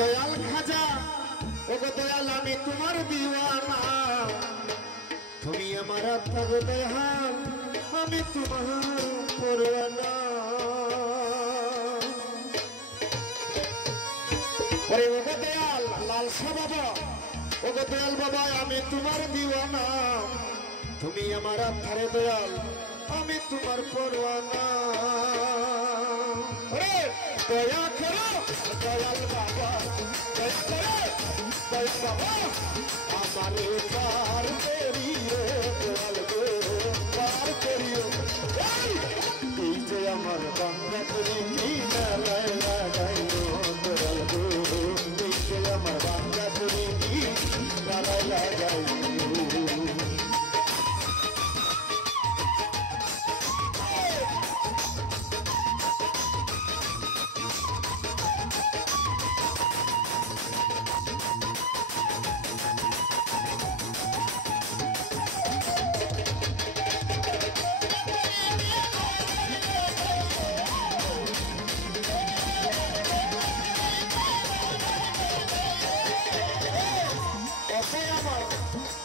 দয়াল খাজা ওগো দয়াল আমি তোমার দিওয়ানা তুমি আমার আত্মা গো দয়াল আমি তোমার পরওয়ানা ওরে ওগো দয়াল লালসা বাবা ওগো দয়াল বাবা আমি তোমার দিওয়ানা তুমি আমার আত্মারে দয়াল আমি তোমার পরওয়ানা ওরে দয়া করো দয়াল বাবা দয়া করো দয়াল বাবা আমারে পার করিও দয়াল গো পার করিও এই যে আমার বাংলা করি কি না লাগাইও দয়াল গো এই যে আমার বাংলা করি কি না লাগাইও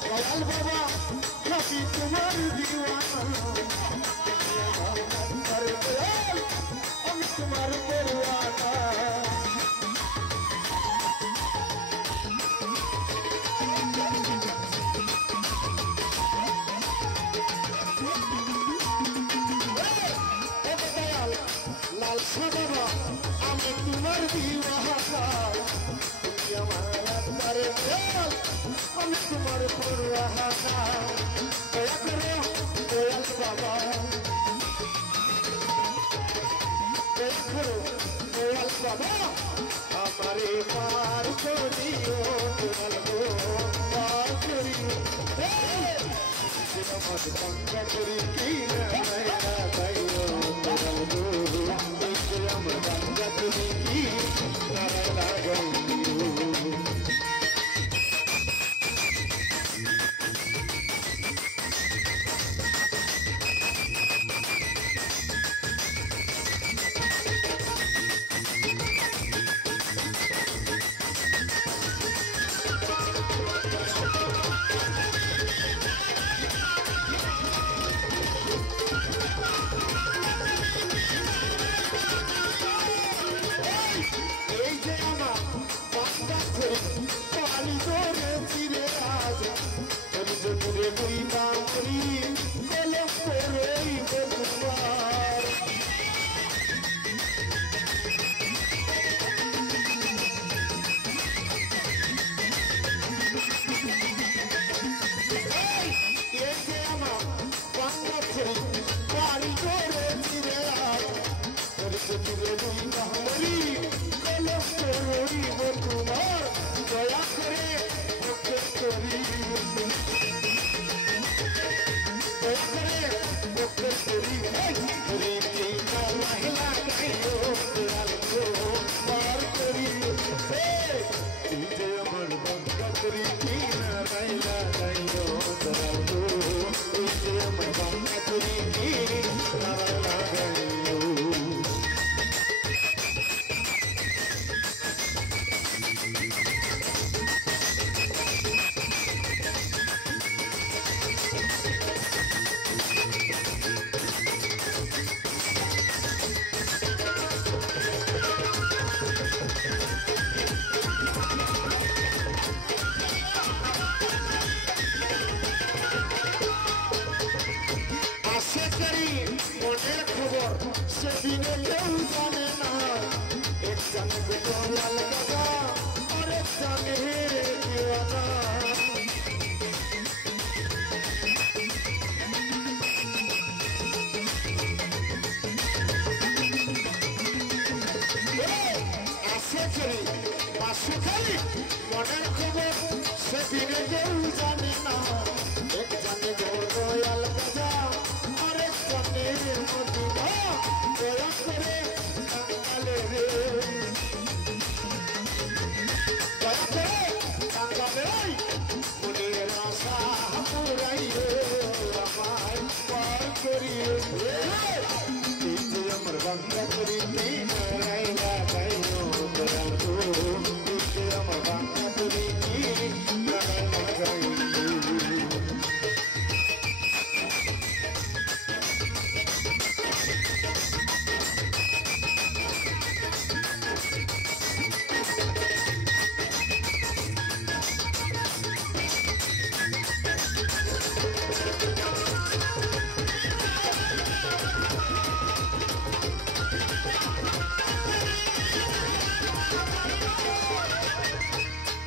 দয়াল বাবা আমি তোমার দিওয়ানা আমি তোমার পরওয়ানা দয়াল লালসা বাবা আমি তোমার দিওয়ানা তুমি আমার দয়াল আমি তোমার পরওয়ানা দয়া করো দয়াল বাবা দয়া করো দয়াল বাবা আমারে পার করিও দয়াল গো পার করিও আমার বাংলা করি কি না লাগাইও দয়াল গো আমার বাংলা করি কি না লাগাইও পানি ধরে চিরে আজ জমিরে বই না করি কলম করে তোমার এই যে আমার বাংলা ছেড়ে পানি ধরে চিরে আজ জমিরে বই না করি কলম করিব তোমার দয়া করে ভক্ত করি দয়া করে ভক্ত করি কি না লাগাইও দয়াল গো পার করি এই যে আমার বাংলা করি কি না লাগাইও দয়াল গো এই যে আমার বাংলা করি কি না লাগাইও মনের খবর সেদিনে কেউ জানে না এক জানে দয়াল বাবা আরেক জানে দিওয়ানা আসে খালি পাশে খালি মনের খবর সেদিনে কেউ জানে না এক জানে দয়াল বাবা আরেক জানে মদিনা দয়া করে কাঙ্গালে রে দয়া করে কাঙ্গালে মনের আশা পুরাইও আমায় পার করিও এই যে আমার বাংলা করি নারায়ণ গাইও দয়াল গো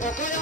ওকে